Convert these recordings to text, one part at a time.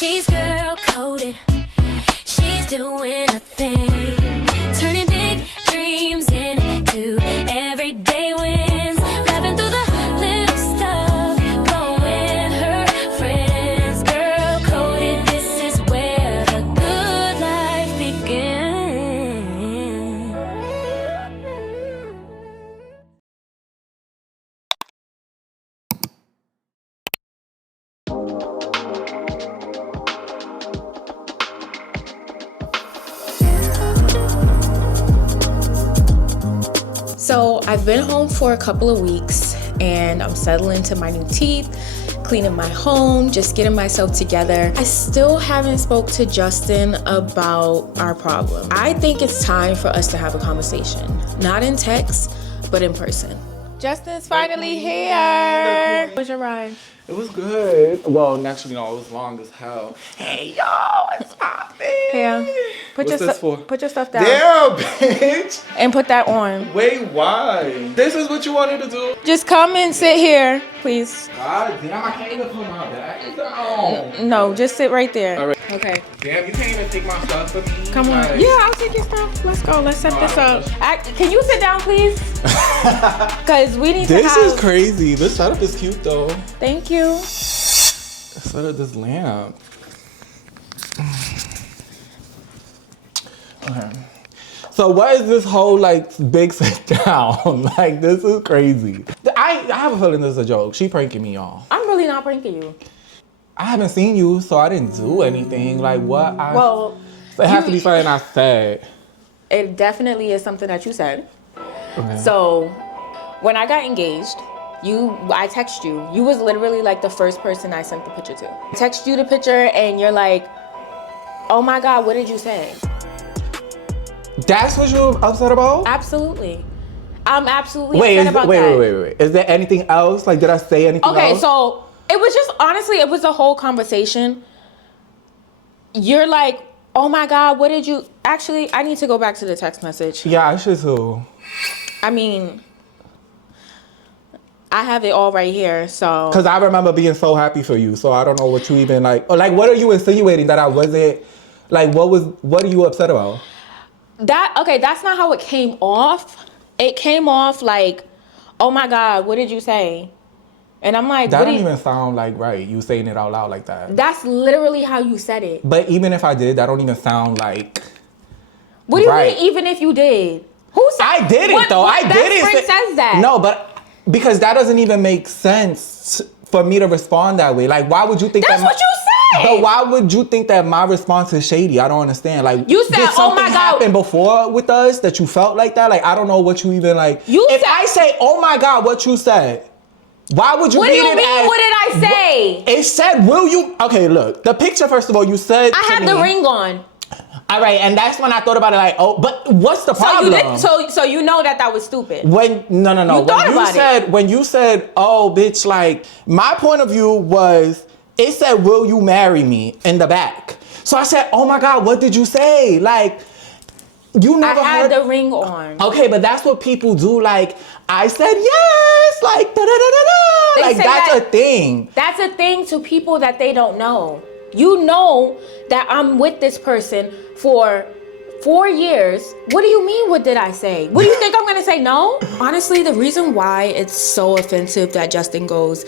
She's girl coded. She's doing a thing, turning big dreams into everyday wins, laughing through the little stuff, blowing her friends. Girl coded, this is where the good life begins. So I've been home for a couple of weeks and I'm settling into my new teeth, cleaning my home, just getting myself together. I still haven't spoke to Justin about our problem. I think it's time for us to have a conversation, not in text, but in person. Justin's finally here. How was your ride? It was good. Well, actually, no, it was long as hell. Hey, y'all, what's poppin'? Yeah. What's this for? Put your stuff down. Damn, bitch. And put that on. Wait, why? This is what you wanted to do? Just come and sit here, please. God damn, I can't even put my bag down. No, just sit right there. All right. Okay. Damn, you can't even take my stuff for me. Come on. Like, Yeah, I'll take your stuff. Let's go. Let's set this up. Can you sit down, please? Because we need to have... This is crazy. This setup is cute, though. Thank you. Set up this lamp. Okay. So what is this whole like big sit down? Like this is crazy. I have a feeling this is a joke. She pranking me, y'all. I'm really not pranking you. I haven't seen you, so I didn't do anything. Like what? Well, so it has to be something I said. It definitely is something that you said. Okay. So when I got engaged, I texted you. You was literally like the first person I sent the picture to. I text you the picture and you're like, oh my God, what did you say? That's what you're upset about? Absolutely. I'm absolutely upset about that. Wait. Is there anything else? Like, did I say anything else? Okay, so it was just, honestly, it was a whole conversation. You're like, oh my God, what did you... Actually, I need to go back to the text message. Yeah, I should too. I mean, I have it all right here, so... Because I remember being so happy for you, so I don't know what you even like... Or like, what are you insinuating that I wasn't... Like, what are you upset about? That's not how it came off. It came off like, oh my God, what did you say? And I'm like, that don't even sound like right. You saying it out loud like that. That's literally how you said it. But even if I did, that don't even sound like. What do you mean? Even if you did? Who said? I didn't though. I didn't. Best friend says that. No, but because that doesn't even make sense for me to respond that way. Like, why would you think that's what you said? But why would you think that my response is shady? I don't understand. Like, you said, did something "Oh my God!" happen before with us that you felt like that? Like, I don't know what you even like. If I say, "Oh my God," what you said? Why would you? What do you mean? What did I say? It said, "Will you?" Okay, look. The picture. First of all, you said I had the ring on. All right, and that's when I thought about it. Like, oh, but what's the problem? So you know that was stupid. No. When you said, "Oh, bitch," like my point of view was. It said, "Will you marry me?" in the back. So I said, "Oh my God, what did you say?" Like, you never heard the ring on. Okay, but that's what people do. Like, I said yes, like da da da da da. Like that's a thing. That's a thing to people that they don't know. You know that I'm with this person for 4 years. What do you mean? What did I say? What do you think I'm gonna say? No. Honestly, the reason why it's so offensive that Justin goes,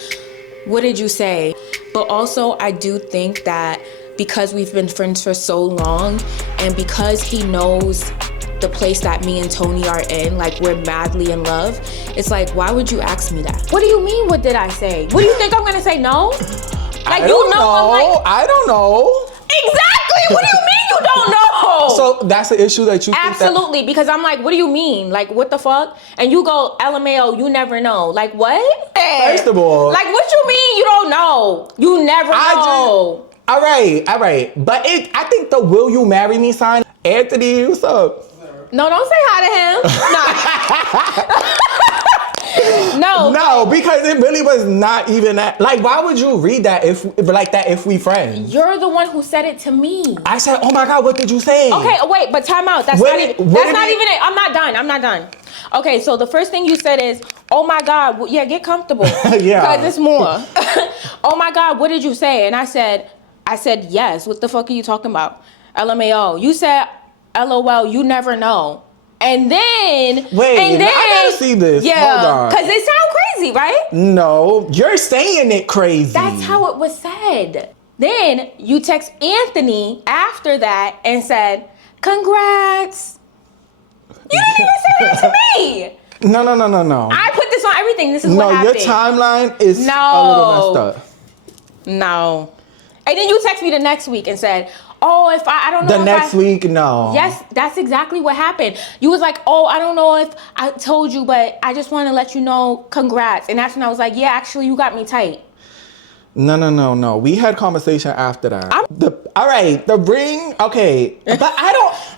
"What did you say?" But also, I do think that because we've been friends for so long and because he knows the place that me and Tony are in, like we're madly in love, it's like, why would you ask me that? What do you mean, what did I say? What do you think I'm gonna say, no? Like, I don't know. I don't know. Exactly, what do you mean you don't know? So that's the issue that you Absolutely, think because I'm like, what do you mean? Like, what the fuck? And you go, LMAO, you never know. Like, what? First of all. Like, what you mean you don't know? You never know. All right. But I think the "Will you marry me" sign, Anthony, what's up? No, don't say hi to him. No. No, because it really was not even that. Like, why would you read that if we friends? You're the one who said it to me. I said, "Oh my God, what did you say?" Okay, wait, but time out. That's not even it. I'm not done. Okay, so the first thing you said is, "Oh my God, yeah, get comfortable." Yeah. Because it's more. "Oh my God, what did you say?" And I said, I said, yes. What the fuck are you talking about? LMAO. You said, LOL, you never know. And then... Wait, and then, I gotta see this. Yeah, Hold on. because it sounds crazy, right? No, you're saying it crazy. That's how it was said. Then you text Anthony after that and said, congrats. You didn't even say that to me. No. I put this on everything. This is what happened. No, your timeline is a little messed up. No. And then you text me the next week and said, oh, if I don't know. The next week, no. Yes, that's exactly what happened. You was like, oh, I don't know if I told you, but I just want to let you know, congrats. And that's when I was like, yeah, actually, you got me tight. No. We had conversation after that. All right, the ring, okay. But I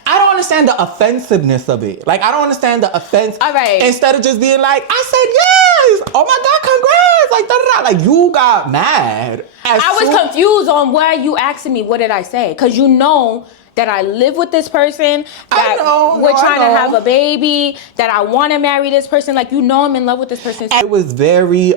don't understand the offensiveness of it. Like, I don't understand the offense. All right. Instead of just being like, I said yes. Oh my God, congrats. Like, da-da-da. Like, you got mad. I was confused on why you asking me, what did I say? Because you know that I live with this person, that we're trying to have a baby, that I want to marry this person. Like, you know I'm in love with this person. It was very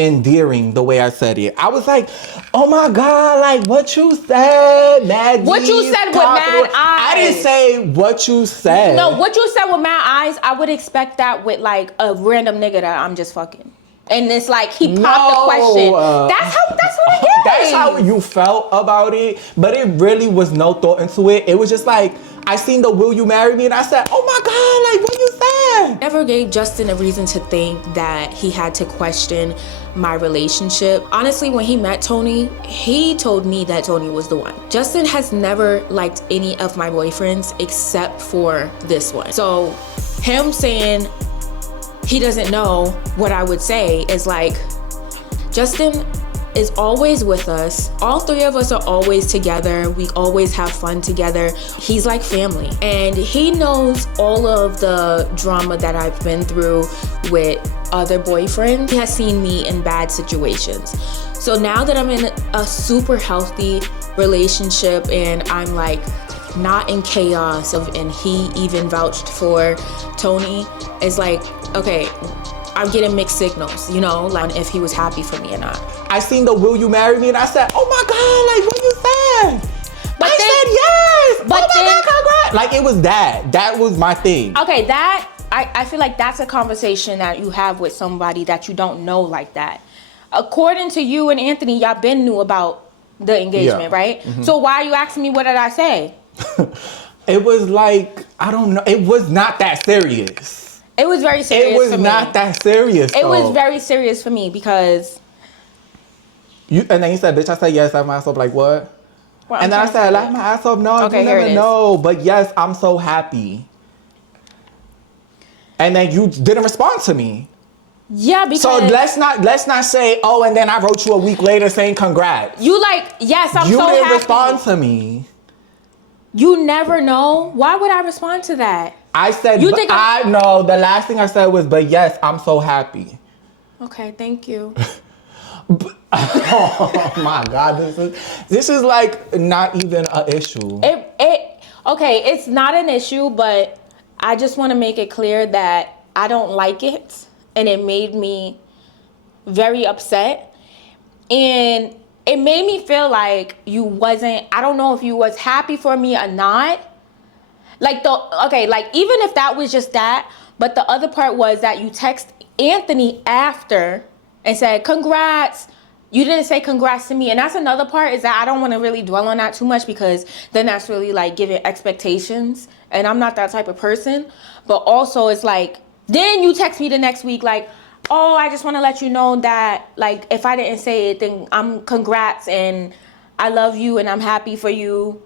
endearing the way I said it. I was like, oh my God, like what you said, mad. What you said with mad eyes. I didn't say what you said. No, what you said with mad eyes, I would expect that with like a random nigga that I'm just fucking. And it's like he popped the question. That's what it is. That's how you felt about it, but it really was no thought into it. It was just like, I seen the will you marry me and I said, oh my God, like what you said? Never gave Justin a reason to think that he had to question my relationship. Honestly, when he met Tony, he told me that Tony was the one. Justin has never liked any of my boyfriends except for this one. So him saying he doesn't know what I would say is like, Justin is always with us. All three of us are always together. We always have fun together. He's like family. And he knows all of the drama that I've been through with other boyfriends. He has seen me in bad situations. So now that I'm in a super healthy relationship and I'm like not in chaos and he even vouched for Tony, it's like, okay, I'm getting mixed signals, you know, like if he was happy for me or not. I seen the will you marry me and I said, oh my God, like what you said? But I said yes. But oh my God, congrats. Like it was that. That was my thing. Okay, that, I feel like that's a conversation that you have with somebody that you don't know like that. According to you and Anthony, y'all been knew about the engagement, right? Mm-hmm. So why are you asking me what did I say? It was like, I don't know. It was not that serious. It was very serious for me. It was not that serious, It was very serious for me because... And then you said, bitch, I said yes, I myself like, what? Well, and then I said, laugh my ass off. No, okay, you never know. But yes, I'm so happy. And then you didn't respond to me. Yeah, because... So let's not say, oh, and then I wrote you a week later saying congrats. You like, yes, I'm so happy. You didn't respond to me. You never know. Why would I respond to that? I said, the last thing I said was, but yes, I'm so happy. Okay, thank you. Oh my God, this is like not even an issue. Okay, it's not an issue, but I just want to make it clear that I don't like it, and it made me very upset, and it made me feel like you wasn't, I don't know if you was happy for me or not. Like even if that was just that, but the other part was that you text Anthony after and said, congrats. You didn't say congrats to me. And that's another part is that I don't want to really dwell on that too much because then that's really like giving expectations. And I'm not that type of person. But also it's like, then you text me the next week like, oh, I just want to let you know that like if I didn't say it, then I'm congrats and I love you and I'm happy for you.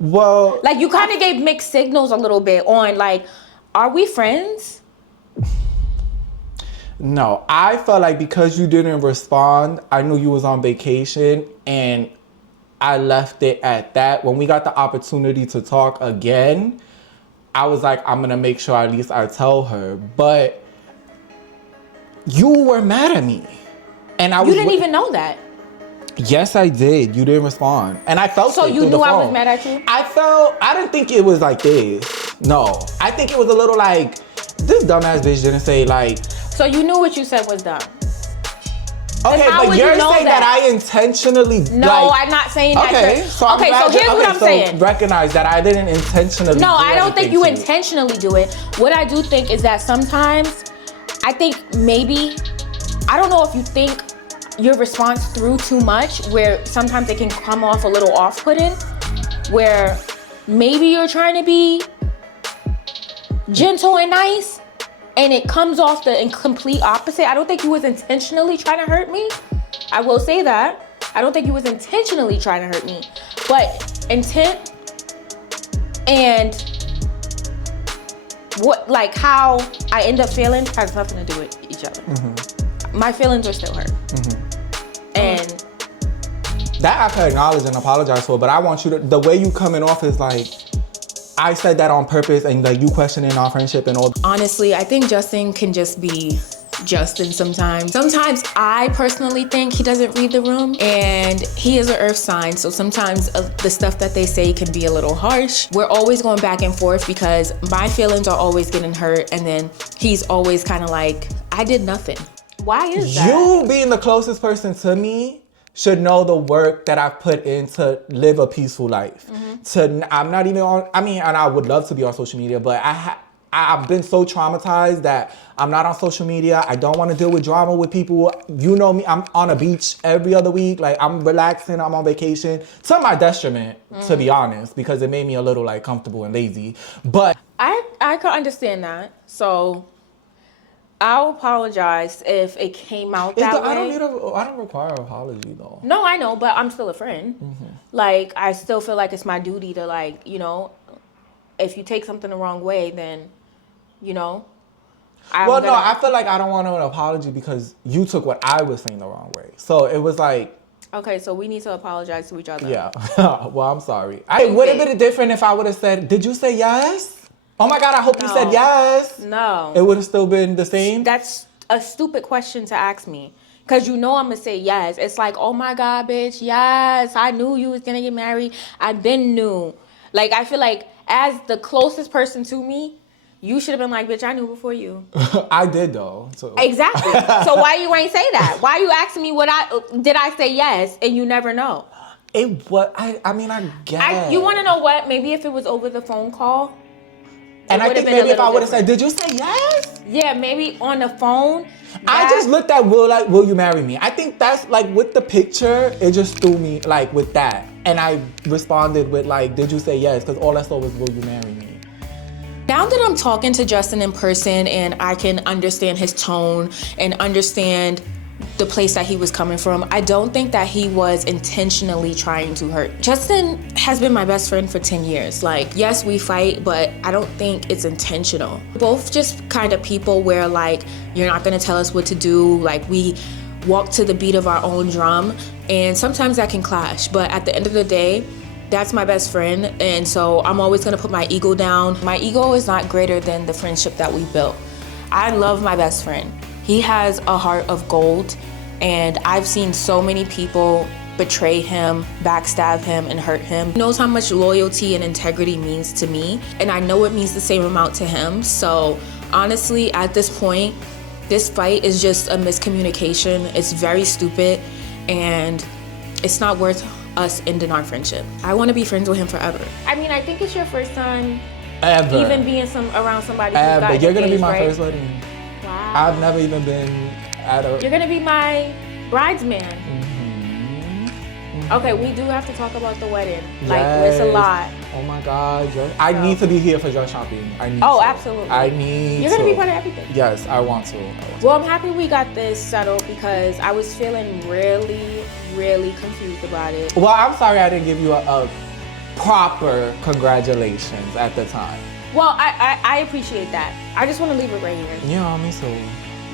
Well, like you kind of gave mixed signals a little bit on like, are we friends? No, I felt like because you didn't respond, I knew you was on vacation and I left it at that. When we got the opportunity to talk again, I was like, I'm gonna make sure at least I tell her. But you were mad at me. And You didn't even know that. Yes, I did. You didn't respond. And I felt so it you through knew the phone. I was mad at you? I didn't think it was like this. No. I think it was a little like, this dumbass bitch didn't say like. So you knew what you said was dumb? Okay, but you're saying that I intentionally. No, I'm not saying that. Okay, so I'm so here's what I'm saying. Recognize that I didn't intentionally. No, I don't think you intentionally do it. What I do think is that sometimes, I think maybe, I don't know if you think your response through too much, where sometimes it can come off a little off-putting, where maybe you're trying to be gentle and nice, and it comes off the complete opposite. I don't think you was intentionally trying to hurt me. I will say that. I don't think you was intentionally trying to hurt me. But intent and how I end up feeling has nothing to do with each other. Mm-hmm. My feelings are still hurt. Mm-hmm. And that I can acknowledge and apologize for, but I want you to, the way you coming off is like, I said that on purpose, and like you questioning our friendship and all. Honestly, I think Justin can just be Justin sometimes. Sometimes I personally think he doesn't read the room, and he is an earth sign, so sometimes the stuff that they say can be a little harsh. We're always going back and forth because my feelings are always getting hurt, and then he's always kind of like, I did nothing. Why is that? You being the closest person to me should know the work that I've put in to live a peaceful life. Mm-hmm. I'm not even on, and I would love to be on social media, but I've been so traumatized that I'm not on social media. I don't want to deal with drama with people. You know me, I'm on a beach every other week. Like, I'm relaxing, I'm on vacation. To my detriment, to be honest, because it made me a little like comfortable and lazy. But I can understand that. So I'll apologize if it came out that way. I don't require an apology though. No, I know, but I'm still a friend. Mm-hmm. Like, I still feel like it's my duty to, like, you know, if you take something the wrong way, then, you know. I feel like I don't want an apology because you took what I was saying the wrong way. So it was like. Okay, so we need to apologize to each other. Yeah. Well, I'm sorry. It would have been different if I would have said, did you say yes? Oh my God, I hope you said yes. No. It would have still been the same? That's a stupid question to ask me. Because you know I'm going to say yes. It's like, oh my God, bitch, yes. I knew you was going to get married. I been knew. Like, I feel like as the closest person to me, you should have been like, bitch, I knew before you. I did though. So. Exactly. So why you ain't say that? Why you asking me did I say yes and you never know? It was, I guess. You want to know what? Maybe if it was over the phone call. And I think maybe if I would have said, did you say yes? Yeah, maybe on the phone. I just looked at will you marry me? I think that's like with the picture, it just threw me like with that. And I responded with like, did you say yes? Because all I saw was, will you marry me? Now that I'm talking to Justin in person and I can understand his tone and understand the place that he was coming from, I don't think that he was intentionally trying to hurt. Justin has been my best friend for 10 years. Like, yes, we fight, but I don't think it's intentional. Both just kind of people where like, you're not gonna tell us what to do. Like, we walk to the beat of our own drum, and sometimes that can clash. But at the end of the day, that's my best friend, and so I'm always gonna put my ego down. My ego is not greater than the friendship that we built. I love my best friend. He has a heart of gold, and I've seen so many people betray him, backstab him, and hurt him. He knows how much loyalty and integrity means to me, and I know it means the same amount to him. So honestly, at this point, this fight is just a miscommunication. It's very stupid, and it's not worth us ending our friendship. I want to be friends with him forever. I mean, I think it's your first time ever even being around somebody who's got You're gonna be my right? first wedding. Wow. I've never even been at a... You're gonna be my bridesman. Mm-hmm. Okay, we do have to talk about the wedding. Like, it's a lot. Oh my God. I need to be here for dress shopping. Absolutely. I need You're gonna be part of everything. Yes, I want to. Well, I'm happy we got this settled because I was feeling really, really confused about it. Well, I'm sorry I didn't give you a proper congratulations at the time. Well, I appreciate that. I just want to leave it right here. Yeah, me too.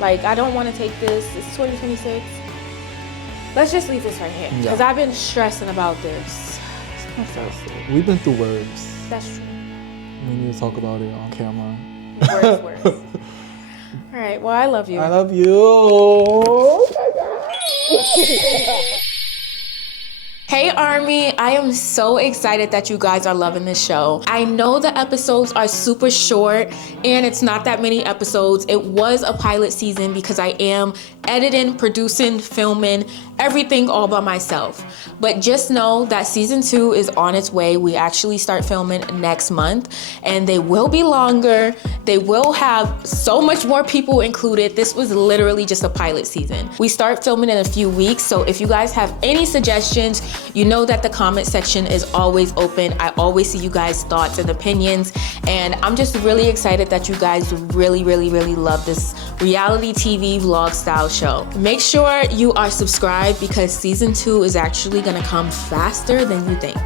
Like, I don't want to take this. It's 2026. Let's just leave this right here. Because I've been stressing about this. We've been through words. That's true. We need to talk about it on camera. Words. All right, well, I love you. I love you. Hey Army, I am so excited that you guys are loving this show. I know the episodes are super short and it's not that many episodes. It was a pilot season because I am editing, producing, filming, everything all by myself. But just know that season 2 is on its way. We actually start filming next month and they will be longer. They will have so much more people included. This was literally just a pilot season. We start filming in a few weeks, so if you guys have any suggestions, you know that the comment section is always open. I always see you guys' thoughts and opinions, and I'm just really excited that you guys really love this reality TV vlog style show. Make sure you are subscribed because season 2 is actually gonna come faster than you think.